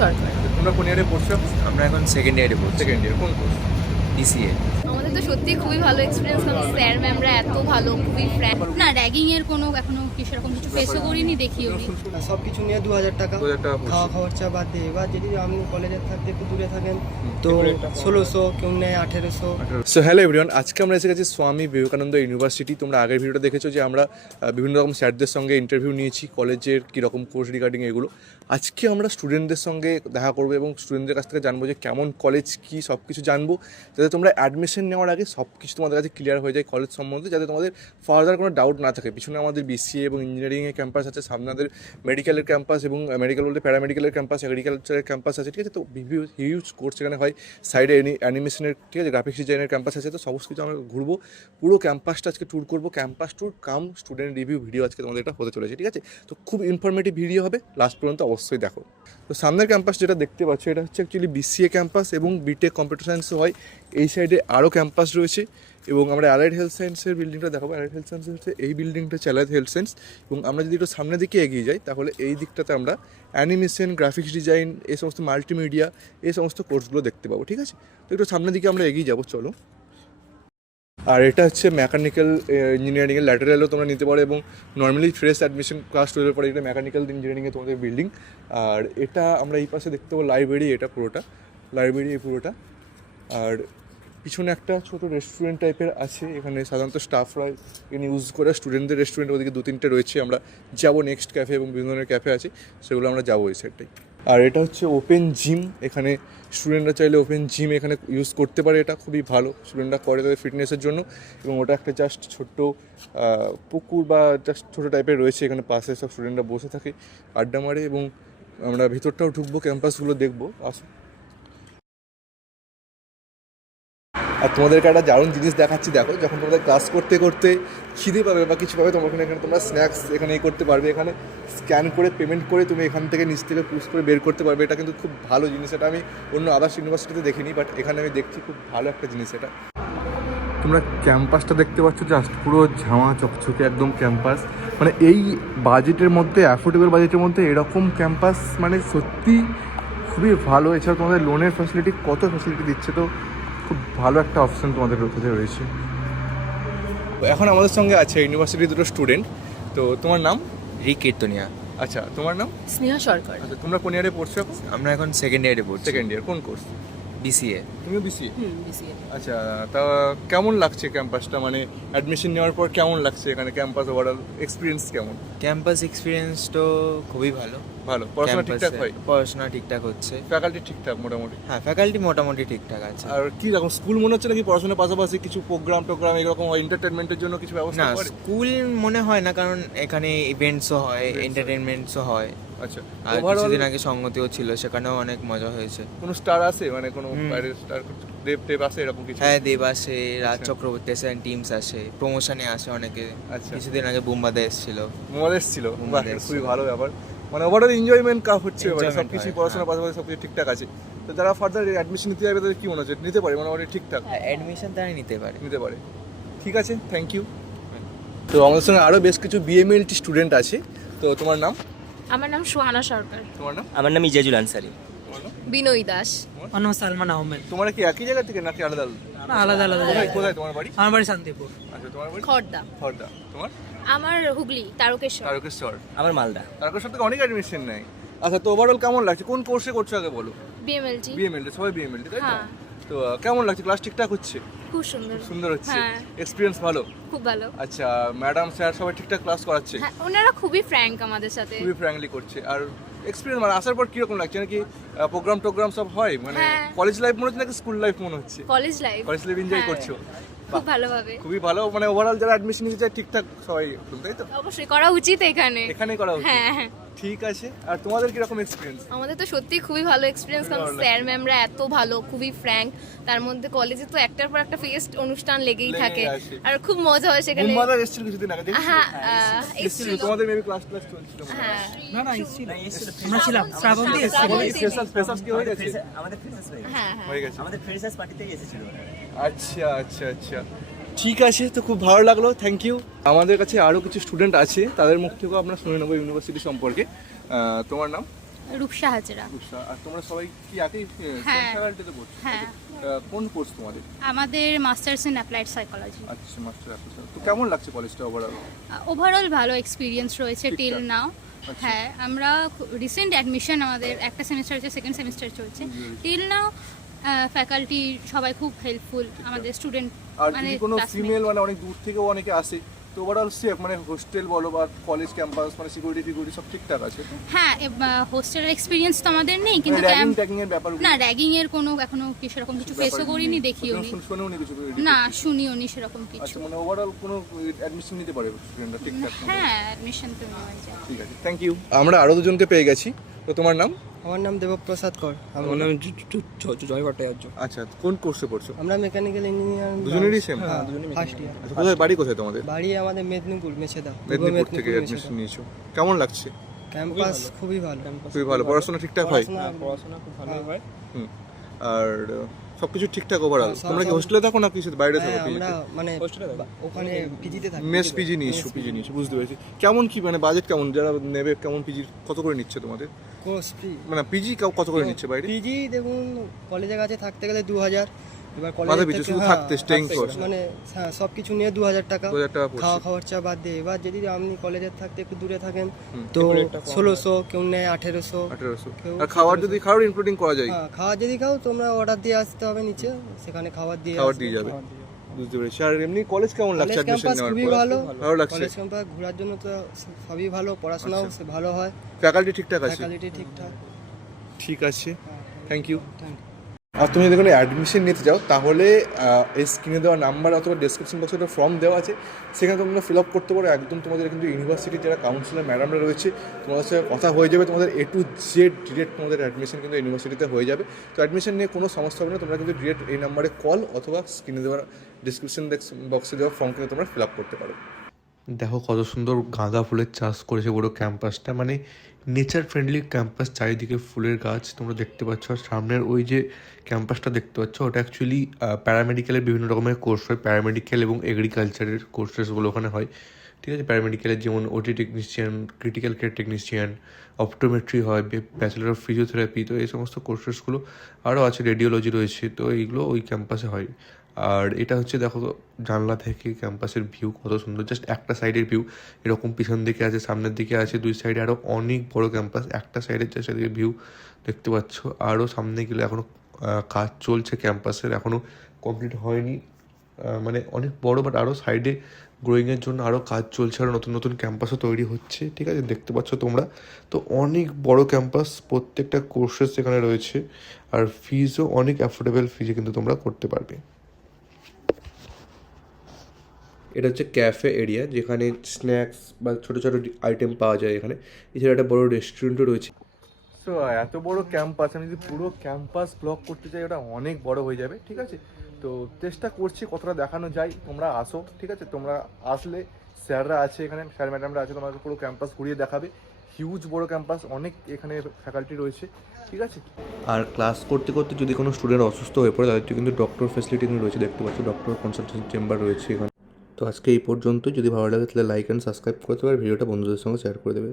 সরকার। তোমরা কোন ইয়ারে পড়ছো? আমরা এখন সেকেন্ড ইয়ারে পড়ছি। Second year. কোন কোর্স? ডিসিএ। আমাদের তো সত্যি খুবই ভালো এক্সপিরিয়েন্স, কারণ স্যার ম্যামরা এত ভালো, খুবই ফ্র্যাঙ্ক। না, র্যাগিং এর কোনো এখনো সেরকম কিছু ফেসও করিনি, দেখিও নি। সব কিছু নিয়ে 2000 টাকা 2000 টাকা পড়ছে। খাওয়া খরচা বাদ দিয়ে। এবার যদি আপনি কলেজের থাকতে একটু দূরে থাকেন তো 1600, কেউ নেয় 1800। সো হ্যালো এভরিওয়ান, আজকে আমরা এসে গেছি স্বামী বিবেকানন্দ ইউনিভার্সিটি। তোমরা আগের ভিডিওটা দেখেছো যে আমরা বিভিন্ন রকম স্যারদের সঙ্গে ইন্টারভিউ নিয়েছি, কলেজের কীরকম কোর্স রিগার্ডিং এগুলো। আজকে আমরা স্টুডেন্টদের সঙ্গে দেখা করবো এবং স্টুডেন্টদের কাছ থেকে জানবো যে কেমন কলেজ, কী সব কিছু জানবো, যাতে তোমরা অ্যাডমিশন নেওয়ার আগে সব কিছু তোমাদের কাছে ক্লিয়ার হয়ে যায় কলেজ সম্বন্ধে, যাতে তোমাদের ফার্দার কোনো ডাউট না থাকে। পিছনে আমাদের বিসিএ এবং ইঞ্জিনিয়ারিংয়ের ক্যাম্পাস আছে, সামনে আমাদের মেডিকেলের ক্যাম্পাস এবং মেডিকেল বলতে প্যারামেডিকেলের ক্যাম্পাস, এগ্রিকালচারের ক্যাম্পাস আছে, ঠিক আছে। তো হিউজ কোর্স এখানে হয়, সাইডে অ্যানিমেশনের, ঠিক আছে, গ্রাফিক্স ডিজাইনের ক্যাম্পাস আছে। তো সমস্ত কিছু আমরা ঘুরবো, পুরো ক্যাম্পাসটা আজকে ট্যুর করবো। ক্যাম্পাস ট্যুর কাম স্টুডেন্ট রিভিউ ভিডিও আজকে তোমাদের এটা হতে চলেছে, ঠিক আছে। তো খুব ইনফরমেটিভ ভিডিও হবে, লাস্ট পর্যন্ত অবশ্যই দেখো। তো সামনের ক্যাম্পাস যেটা দেখতে পাচ্ছ, এটা হচ্ছে অ্যাকচুয়ালি বিসিএ ক্যাম্পাস এবং বিটেক কম্পিউটার সায়েন্সও হয়। এই সাইডে আরও ক্যাম্পাস রয়েছে এবং আমরা অ্যালাইড হেলথ সায়েন্সের বিল্ডিংটা দেখাবো। অ্যালাইড হেলথ সায়েন্স হচ্ছে এই বিল্ডিংটা হচ্ছে অ্যালাইড হেলথ সায়েন্স। এবং আমরা যদি একটু সামনের দিকে এগিয়ে যাই, তাহলে এই দিকটাতে আমরা অ্যানিমেশন, গ্রাফিক্স ডিজাইন, এই সমস্ত মাল্টিমিডিয়া, এই সমস্ত কোর্সগুলো দেখতে পাবো, ঠিক আছে। তো একটু সামনের দিকে আমরা এগিয়ে যাবো, চলো। আর এটা হচ্ছে মেকানিক্যাল ইঞ্জিনিয়ারিংয়ের ল্যাটারালও তোমরা নিতে পারো এবং নর্মালি ফ্রেশ অ্যাডমিশন ক্লাস 12-এর পরে এটা মেকানিক্যাল ইঞ্জিনিয়ারিংয়ে তোমাদের বিল্ডিং। আর এটা আমরা এই পাশে দেখতে পাবো লাইব্রেরি, এটা পুরোটা লাইব্রেরি, এই পুরোটা। আর পিছনে একটা ছোটো রেস্টুরেন্ট টাইপের আছে, এখানে সাধারণত স্টাফরা এখানে ইউজ করে। স্টুডেন্টদের রেস্টুরেন্ট ওদিকে 2-3টে রয়েছে, আমরা যাবো নেক্সট ক্যাফে এবং বিভিন্ন ধরনের ক্যাফে আছে, সেগুলো আমরা যাবো এই সাইডটাই। আর এটা হচ্ছে ওপেন জিম, এখানে স্টুডেন্টরা চাইলে ওপেন জিম এখানে ইউজ করতে পারে। এটা খুবই ভালো, স্টুডেন্টরা করে তাদের ফিটনেসের জন্য। এবং ওটা একটা জাস্ট ছোট্ট পুকুর বা জাস্ট ছোটো টাইপের রয়েছে, এখানে পাশে সব স্টুডেন্টরা বসে থাকে, আড্ডা মারে। এবং আমরা ভিতরটাও ঢুকবো, ক্যাম্পাসগুলো দেখবো, আসো। আর তোমাদেরকে একটা দারুণ জিনিস দেখাচ্ছি, দেখো। যখন তোমাদের ক্লাস করতে করতে খিদে পাবে বা কিছু পাবে, তোমার এখানে তোমরা স্ন্যাক্স এখানে করতে পারবে। এখানে স্ক্যান করে পেমেন্ট করে তুমি এখান থেকে নিচ থেকে পুশ করে বের করতে পারবে। এটা কিন্তু খুব ভালো জিনিস, এটা আমি অন্য আদার্স ইউনিভার্সিটিতে দেখিনি, বাট এখানে আমি দেখছি খুব ভালো একটা জিনিস এটা। তোমরা ক্যাম্পাসটা দেখতে পাচ্ছ, জাস্ট পুরো ঝামা চকচকে একদম ক্যাম্পাস। মানে এই বাজেটের মধ্যে, অ্যাফোর্ডেবল বাজেটের মধ্যে এরকম ক্যাম্পাস মানে সত্যি খুবই ভালো। এছাড়া তোমাদের লোনের ফ্যাসিলিটি, কত ফ্যাসিলিটি দিচ্ছে, তো খুব ভালো একটা অপশন তোমাদের কাছে রয়েছে। এখন আমাদের সঙ্গে আছে ইউনিভার্সিটির দুটো স্টুডেন্ট। তো তোমার নাম? কীর্তনিয়া। আচ্ছা, তোমার নাম? স্নেহা সরকার। আচ্ছা, তোমরা কোন ইয়ারে পড়ছো এখন? আমরা এখন সেকেন্ড ইয়ারে পড়ছি। Second year. কোন কোর্স? বিসিএ। তুমিও বিসিএ? বিসিএ। আচ্ছা, তা কেমন লাগছে ক্যাম্পাসটা, মানে অ্যাডমিশন নেওয়ার পর কেমন লাগছে এখানে ক্যাম্পাস, ওভারঅল এক্সপিরিয়েন্স কেমন? ক্যাম্পাস এক্সপিরিয়েন্স তো খুবই ভালো। ভালো, পড়াশোনা ঠিকঠাক হয়? পড়াশোনা ঠিকঠাক হচ্ছে। ফ্যাকাল্টি ঠিকঠাক মোটামুটি? হ্যাঁ, ফ্যাকাল্টি মোটামুটি ঠিকঠাক আছে। আর কি রকম স্কুল মনে হচ্ছে নাকি পড়াশোনার পাশাপাশি কিছু প্রোগ্রাম এরকম এন্টারটেনমেন্টের জন্য কিছু ব্যবস্থা না, করে? স্কুল মনে হয় না, কারণ এখানে ইভেন্টসও হয়, এন্টারটেনমেন্টসও হয়। আচ্ছা, আর কিছুদিন আগে সঙ্গতিও ছিল, সেখানেও অনেক মজা হয়েছে। কোনো স্টার আছে, মানে কোনো বাইরের স্টার, দেব আসে এরকম কিছু? হ্যাঁ, দেব আসে, রাজ চক্রবর্তী আসে, টিমস আসে, প্রমোশনে আসে অনেকে। আচ্ছা, কিছুদিন আগে বুম্বাদে এসেছিল। মোবাইল এসেছিল, খুবই ভালো ব্যাপার। মানে ওভারঅল এনজয়মেন্ট হচ্ছে, সব কিছু পড়াশোনার পাশাপাশি সব কিছু ঠিকঠাক আছে। তো যারা ফার্দার অ্যাডমিশন নিতে যাবে তাদের কি মনে হচ্ছে, নিতে পারে মোটামুটি ঠিকঠাক? অ্যাডমিশন তারা নিতে পারে। ঠিক আছে, থ্যাংক ইউ। তো আমাদের সঙ্গে আরও বেশ কিছু বিএমএলটি স্টুডেন্ট আছে। তো তোমার নাম? আমার নাম সোহানা সরকার। তোমার নাম? আমার নাম ইজাজুল আনসারি। বিনয় দাস। আমার নাম সালমান আহমেদ। তোমরা কি একই জায়গা থেকে নাকি আলাদা আলাদা আলাদা। কোথায় তোমার বাড়ি? আমার বাড়ি শান্তিপুর। আচ্ছা, তোমার বাড়ি? খড়দা। তোমার? আমার হুগলি, তারকেশ্বর। আমার মালদা। তারকেশ্বর থেকে অনেক অ্যাডমিশন নেয়। আচ্ছা, তো ওভারঅল কেমন লাগছে? কোন কোর্সে করছো আগে বলো? বিএমএলটি। বিএমএলটি, সবাই বিএমএলটি, তাই তো? হ্যাঁ। তো কেমন লাগছে, ক্লাস ঠিকঠাক হচ্ছে? খুব সুন্দর। সুন্দর হচ্ছে, হ্যাঁ। এক্সপিরিয়েন্স ভালো? খুব ভালো। আচ্ছা, ম্যাডাম স্যার সবাই ঠিকঠাক ক্লাস করাচ্ছে? হ্যাঁ, ওনারা খুবই ফ্র্যাঙ্ক আমাদের সাথে। খুবই ফ্র্যাঙ্কলি করছে। আর এক্সপিরিয়েন্স মানে আসার পর কিরকম লাগছে, নাকি প্রোগ্রাম সব হয়, মানে হ্যাঁ। কলেজ লাইফ মনে হচ্ছে নাকি স্কুল লাইফ মনে হচ্ছে? কলেজ লাইফ এনজয় হ্যাঁ। করছো? খুব ভালোভাবে। খুবই ভালো, মানে ওভারঅল যারা অ্যাডমিশন নিতে চায় ঠিকঠাক সবাই, তাই তো? অবশ্যই করা উচিত এখানেই করা উচিত। হ্যাঁ। ঠিক আছে। আর তোমাদের কিরকম এক্সপিরিয়েন্স? আমাদের তো সত্যি খুবই ভালো এক্সপিরিয়েন্স, কারণ স্যার ম্যামরা এত ভালো, খুবই ফ্র্যাঙ্ক। তার মধ্যে কলেজে তো একটার পর একটা ফেস্ট অনুষ্ঠান লেগেই থাকে, আর খুব মজা হয় সেখানে। বুম্বাদা এসেছিল কিছুদিন আগে, দেখেছো? হ্যাঁ, এসেছিল। তোমাদের মেবি ক্লাস চলছিল। হ্যাঁ। না না, আমরা ছিলাম শ্রাবন্তী এসেছিল। ফ্রেশার্স কি হয়ে গেছে? আমাদের ফ্রেশার্স হ্যাঁ। হয়ে গেছে। আমাদের ফ্রেশার্স পার্টিতেই এসেছিল। আচ্ছা, ঠিক আছে। তো খুব ভালো লাগলো, থ্যাংক ইউ। আমাদের কাছে আরও কিছু স্টুডেন্ট আছে, তাদের মুখ থেকেও আমরা শুনে নেবো ইউনিভার্সিটি সম্পর্কে। তোমার নাম? রূপসা হাজরা। আচ্ছা, আর তোমরা সবাই কি একই হ্যাঁ। ফ্যাকাল্টিতে পড়ছো? হ্যাঁ। কোন কোর্স তোমাদের? আমাদের মাস্টার্স ইন অ্যাপ্লাইড সাইকোলজি। আচ্ছা, মাস্টার অ্যাপ্লিকেশন। তো কেমন লাগছে কলেজটা ওভারঅল? ওভারঅল ভালো এক্সপিরিয়েন্স রয়েছে টিল ঠিকঠাক। নাও। আচ্ছা। হ্যাঁ, আমরা রিসেন্ট অ্যাডমিশন, আমাদের একটা সেমিস্টার হচ্ছে, সেকেন্ড সেমিস্টার চলছে। টিল নাও ফ্যাকাল্টি সবাই খুব হেল্পফুল, আমাদের স্টুডেন্ট আর মানে যদি কোনো classmate। ফিমেল মানে অনেক দূর থেকেও অনেকে আসে, তো ওভারঅল সেফ মানে হোস্টেল বলো বা কলেজ ক্যাম্পাস মানে সিকিউরিটি সব ঠিকঠাক আছে? হ্যাঁ, হোস্টেলের এক্সপিরিয়েন্স তো আমাদের নেই, কিন্তু র্যাগিং ট্যাগিং এর ব্যাপার না, র্যাগিং এর কোনো এখনো কি সেরকম কিছু ফেসও করিনি, দেখিও নি। শুনেও নি কিছু? না, শুনিও নি সেরকম কিছু। আচ্ছা, মানে ওভারঅল কোনো অ্যাডমিশন নিতে পারে স্টুডেন্টরা ঠিকঠাক? হ্যাঁ, অ্যাডমিশন তো নেওয়া যায়। ঠিক আছে, থ্যাংক ইউ। আমরা আরো দুজনকে পেয়ে গেছি। তো তোমার নাম? আমার নাম দেবপ্রসাদ কর। আমার নাম জয় ভট্টাচার্য। আচ্ছা, কোন কোর্সে পড়ছো? আমরা মেকানিক্যাল ইঞ্জিনিয়ার। দুজনেরই same? হ্যাঁ, দুজনেই ফার্স্ট ইয়ার। আচ্ছা, কোথায় বাড়ি কোথায় তোমাদের? বাড়ি আমাদের মেদিনীপুর, মেছেদা। মেদিনীপুর থেকে অ্যাডমিশন নিয়েছো, কেমন লাগছে? ক্যাম্পাস খুবই ভালো। খুবই ভালো, পড়াশোনা ঠিকঠাক হয়? পড়াশোনা খুব ভালো হয়। হুম। আর সবকিছু ঠিকঠাক ওভারঅল? সব- তোমরা কি সব- হোস্টেলে থাকো না কিছু বাইরে থাকো? হ্যাঁ, আমরা মানে হোস্টেলে থাকি। ওখানে পিজিতে থাকি। মেস পিজি নিয়েছো? পিজি নিয়েছো, বুঝতে পেরেছি। কেমন কি মানে বাজেট কেমন, যারা নেবে কেমন পিজি কত করে নিচ্ছে তোমাদের? কোর্স ফি মানে পিজি কত করে নিচ্ছে বাইরে? পিজি দেখুন, কলেজের কাছে থাকতে গেলে 2000, এবার মাথা কলেজ পিছু থেকে শুধু হ্যাঁ, থাকতে staying cost? মানে হ্যাঁ সব কিছু নিয়ে 2000 টাকা। 2000 টাকা পড়ছে। খাওয়া খরচা বাদ দিয়ে। এবার যদি আপনি কলেজের থাকতে একটু দূরে থাকেন হুম। তো একটু রেটটা কম 1600, কেউ নেয় 1800। 1800। কেউ আর খাওয়ার যদি খাওয়ার ইনক্লুডিং করা যায়? হ্যাঁ, খাওয়া যদি খাও তোমরা অর্ডার দিয়ে আসতে হবে নিচে, সেখানে খাবার দিয়ে খাবার আসবে। দিয়ে যাবে, বুঝতে পেরেছি। আর এমনি কলেজ কেমন লাগছে কলেজ অ্যাডমিশন ক্যাম্পাস নেওয়ার খুবই পর? ভালো। ভালো লাগছে? কলেজ ক্যাম্পাস ঘোরার জন্য তো সবই ভালো, পড়াশোনাও আচ্ছা। ভালো হয়, ফ্যাকাল্টি ঠিকঠাক আছে? ফ্যাকাল্টি ঠিকঠাক। ঠিক আছে, থ্যাংক ইউ। Thank you. আর তুমি যদি কোনো অ্যাডমিশন নিতে যাও তাহলে এই স্ক্রিনে দেওয়া নাম্বার অথবা ডিসক্রিপশন বক্সে একটা ফর্ম দেওয়া আছে, সেখানে তোমরা ফিল আপ করতে পারো। একদম তোমাদের কিন্তু ইউনিভার্সিটির যারা কাউন্সিলর ম্যাডামরা রয়েছে তোমাদের সাথে কথা হয়ে যাবে, তোমাদের A to Z ডিরেক্ট তোমাদের অ্যাডমিশন কিন্তু ইউনিভার্সিটিতে হয়ে যাবে। তো অ্যাডমিশন নিয়ে কোনো সমস্যা হবে না, তোমরা কিন্তু ডিরেক্ট এই নাম্বারে কল অথবা স্ক্রিনে দেওয়া ডিসক্রিপশন বক্সে দেওয়া ফর্ম কিন্তু তোমরা ফিল আপ করতে পারো। দেখো কত সুন্দর গাঁদা ফুলের চাষ করেছে পুরো ক্যাম্পাসটা, মানে নেচার ফ্রেন্ডলি ক্যাম্পাস, চারিদিকে ফুলের গাছ তোমরা দেখতে পাচ্ছ। আর সামনের ওই যে ক্যাম্পাসটা দেখতে পাচ্ছ ওটা অ্যাকচুয়ালি প্যারামেডিক্যালের বিভিন্ন রকমের কোর্স হয়, প্যারামেডিক্যাল এবং এগ্রিকালচারের কোর্সেসগুলো ওখানে হয়। ঠিক আছে, প্যারামেডিক্যালের যেমন ওটি technician, critical care technician, optometry হয়, ব্যাচেলার অফ ফিজিওথেরাপি, তো এই সমস্ত কোর্সেসগুলো আরও আছে, রেডিওলজি রয়েছে, তো এইগুলো ওই ক্যাম্পাসে হয়। আর এটা হচ্ছে দেখো জানলা থেকে ক্যাম্পাসের ভিউ কত সুন্দর, জাস্ট একটা সাইডের ভিউ, এরকম পিছন দিকে আছে, সামনের দিকে আছে, দুই সাইডে আরও অনেক বড় ক্যাম্পাস, একটা সাইডের জাস্ট এদিকে ভিউ দেখতে পাচ্ছ। আরও সামনে গেলে এখনও কাজ চলছে ক্যাম্পাসের, এখনও কমপ্লিট হয়নি, মানে অনেক বড়, বাট আরও সাইডে গ্রোয়িংয়ের জন্য আরও কাজ চলছে, আরও নতুন নতুন ক্যাম্পাসও তৈরি হচ্ছে। ঠিক আছে, দেখতে পাচ্ছ তোমরা, তো অনেক বড় ক্যাম্পাস, প্রত্যেকটা কোর্সেস সেখানে রয়েছে, আর ফিজও অনেক অ্যাফোর্ডেবল ফিজে কিন্তু তোমরা করতে পারবে। এটা হচ্ছে ক্যাফে এরিয়া, যেখানে স্ন্যাক্স বা ছোটো ছোটো আইটেম পাওয়া যায় এখানে। এছাড়া একটা বড় রেস্টুরেন্টও রয়েছে। সো এত বড় ক্যাম্পাস, আমি যদি পুরো ক্যাম্পাস ব্লক করতে চাই ওটা অনেক বড় হয়ে যাবে। ঠিক আছে, তো চেষ্টা করছি কতটা দেখানো যায়, তোমরা আসো। ঠিক আছে, তোমরা আসলে স্যাররা আছে এখানে, স্যার ম্যাডামরা আছে, তোমাকে পুরো ক্যাম্পাস ঘুরিয়ে দেখাবে। হিউজ বড় ক্যাম্পাস, অনেক এখানে ফ্যাকাল্টি রয়েছে। ঠিক আছে, আর ক্লাস করতে করতে যদি কোনো স্টুডেন্ট অসুস্থ হয়ে পড়ে তাদের কিন্তু ডক্টর ফেসিলিটি রয়েছে, দেখতে পাচ্ছ ডক্টর কনসালটেশন চেম্বার রয়েছে এখানে। তো আজকে এই পর্যন্ত, যদি ভালো লাগে তাহলে লাইক অ্যান্ড সাবস্ক্রাইব করতে পারে, ভিডিওটা বন্ধুদের সঙ্গে শেয়ার করে দেবে।